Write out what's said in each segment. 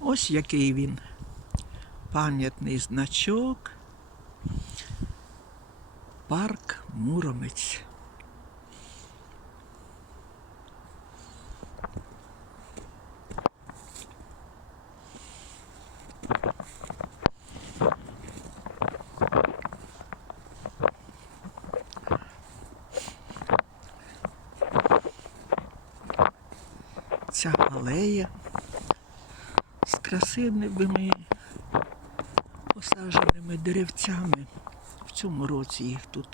Ось який він. Пам'ятний значок. Парк Муромець. Ця алея з красивими посадженими деревцями. В цьому році їх тут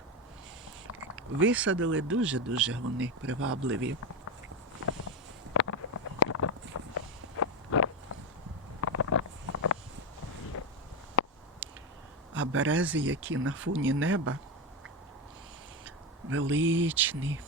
висадили дуже-дуже вони привабливі. А берези, які на фоні неба, величні.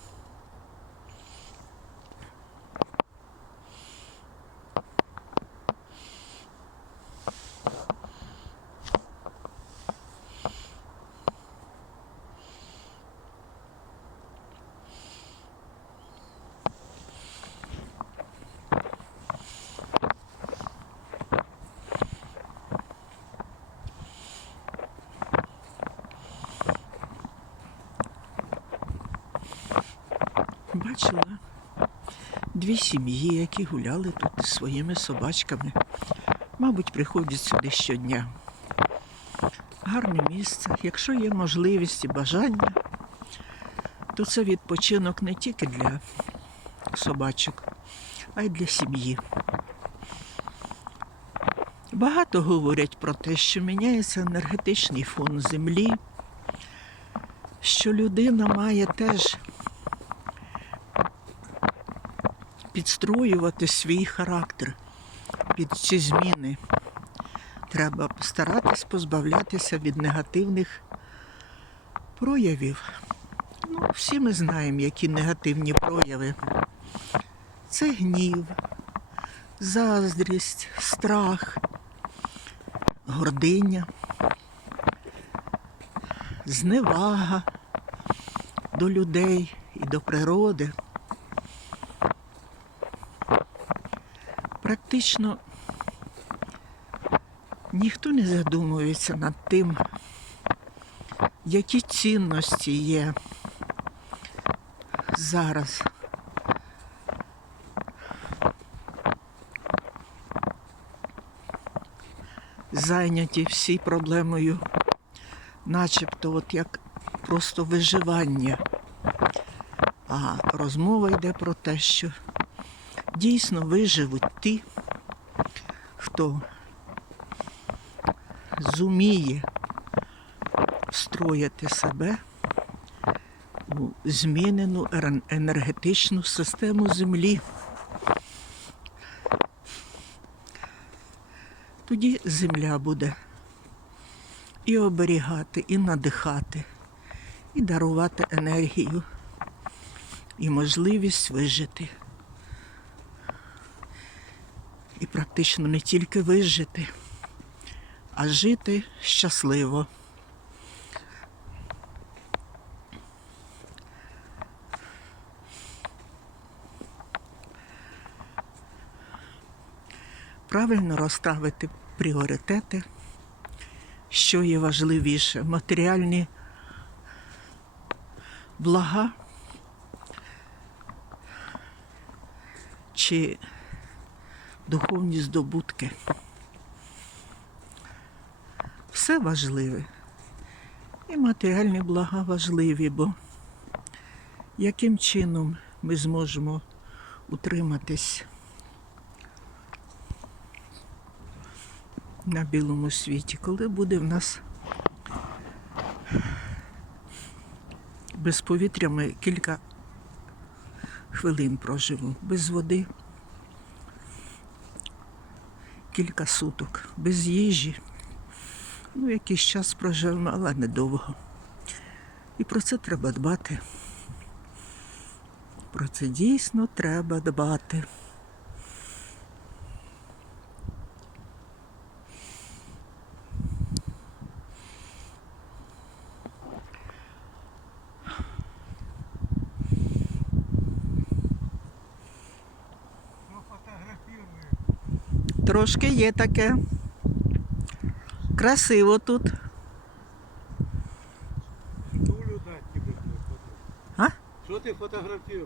Бачила дві сім'ї, які гуляли тут зі своїми собачками. Мабуть, приходять сюди щодня. Гарне місце. Якщо є можливість і бажання, то це відпочинок не тільки для собачок, а й для сім'ї. Багато говорять про те, що міняється енергетичний фон землі, що людина має теж підстроювати свій характер під ці зміни. Треба старатись позбавлятися від негативних проявів. Ну, всі ми знаємо, які негативні прояви. Це гнів, заздрість, страх, гординя, зневага до людей і до природи. Практично ніхто не задумується над тим, які цінності є зараз. Зайняті всі проблемою, начебто, от як просто виживання. А розмова йде про те, що дійсно виживуть ті, хто зуміє встроїти себе у змінену енергетичну систему Землі. Тоді земля буде і оберігати, і надихати, і дарувати енергію, і можливість вижити. І практично не тільки вижити, а жити щасливо. Правильно розставити пріоритети, що є важливіше, матеріальні блага чи духовні здобутки. Все важливе. І матеріальні блага важливі, бо яким чином ми зможемо утриматись на білому світі, коли буде в нас без повітря ми кілька хвилин проживемо, без води кілька суток, без їжі. Ну, якийсь час проживемо, але недовго. І про це треба дбати. Про це дійсно треба дбати. Трошки є таке. Красиво тут. А? Що ти фотографуєш?